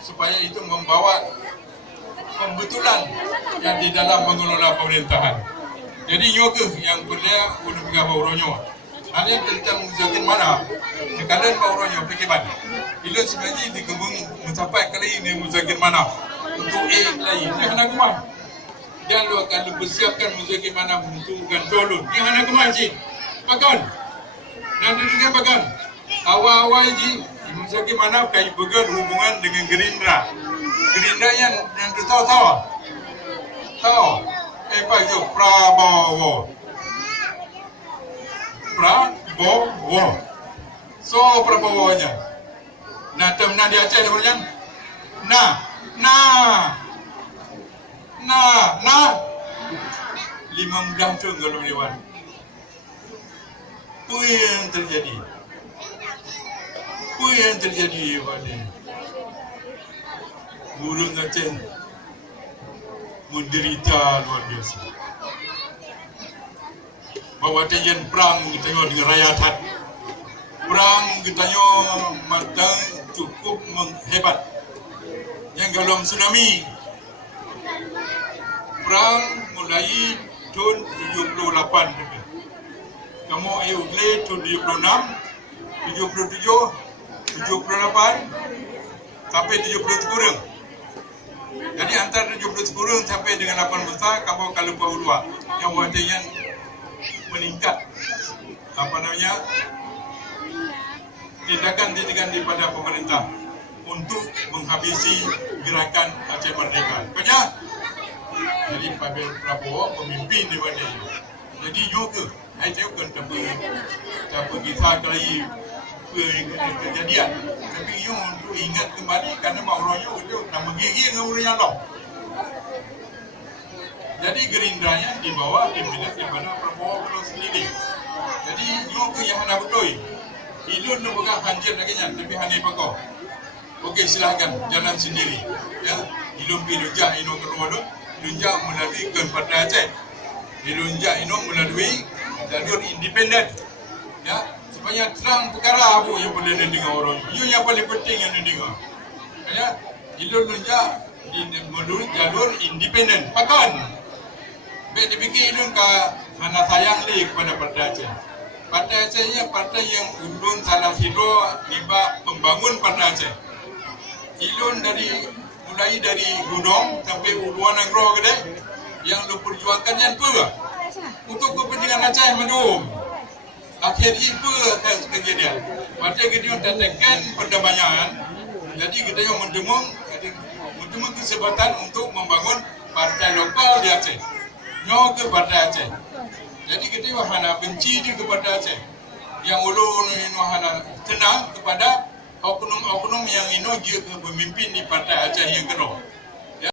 supaya itu membawa pembetulan yang di dalam mengelola pemerintahan. Jadi nyoke yang benda udah pegang bauronyo. Hanya tentang Muzakin mana? Sekalian bauronyo pekiban. Bila sebenarnya dikembang mencapai kali ini Muzakin mana? Untuk lain. Ini hana kumah. Dan lu akan bersiapkan Muzakin mana untuk gantolun. Ini hana kumah ji. Bagan. Nanti juga bagan. Awal-awal ji Muzakin mana kayak bagan hubungan dengan Gerindra. Gerindra yang tu tahu. Apa itu Prabowo. So Prabowo-nya. Nah, temna di Aceh dia Nah. 15 tahun kalau lewat. Apa yang terjadi pada burung Aceh menderita luar biasa. Bahawa dia perang kita dengan rakyat. Perang kita matang cukup hebat. Yang dalam tsunami. Perang mulai tahun 78. Kamu Ugle tahun 76, 77, 78 sampai 70 kurang. Jadi antara 70 kurang sampai dengan 8 besar kamu kalau bau dua. Yang wajahnya meningkat tindakan daripada pemerintah untuk menghabisi gerakan Aceh Merdeka. Kerja. Jadi Pak Prabowo pemimpin di mana ini. Jadi juga, saya tahu kan tak kita kali kejadian. Tapi you untuk ingat kembali kerana Mauronya itu nak menggigil dengan orang Allah. Jadi Gerindranya di bawah pimpinan daripada Prabowo itu sendiri. Jadi you ke yang hendak betul. Ilun tu bukan hanjir lagi tapi hanya pakau. Okey silakan jalan sendiri. Ya, ilun pilunjak ino kedua tu, lunjak melalui ke Partai Aceh. Ilunjak ino melalui jalur independen. Ya, supaya terang perkara apa yang boleh dengar orang. Itu yang paling penting yang dengar. Ya, ilun lunjak melalui jalur independen. Pakan. Baik dipikir ilun ke hana sayang li kepada Partai Aceh. Partai Acehnya partai yang ulun salah hidro tiba membangun Partai Aceh. Ilun mulai dari Gunung sampai Uluan Agro kedai yang lu perjuangkan yang apa? Untuk kepentingan Aceh mendung. Akhirnya apa kejadian? Partai kita tekan perdamaian. Jadi kita yang mendemung kesempatan untuk membangun partai lokal di Aceh. Nyo ke Partai Aceh. Jadi kita wahana benci dia kepada Aceh. Yang ulun wahana tenang kepada oknum-oknum yang ino dia ke pemimpin di Partai Aceh yang kedua.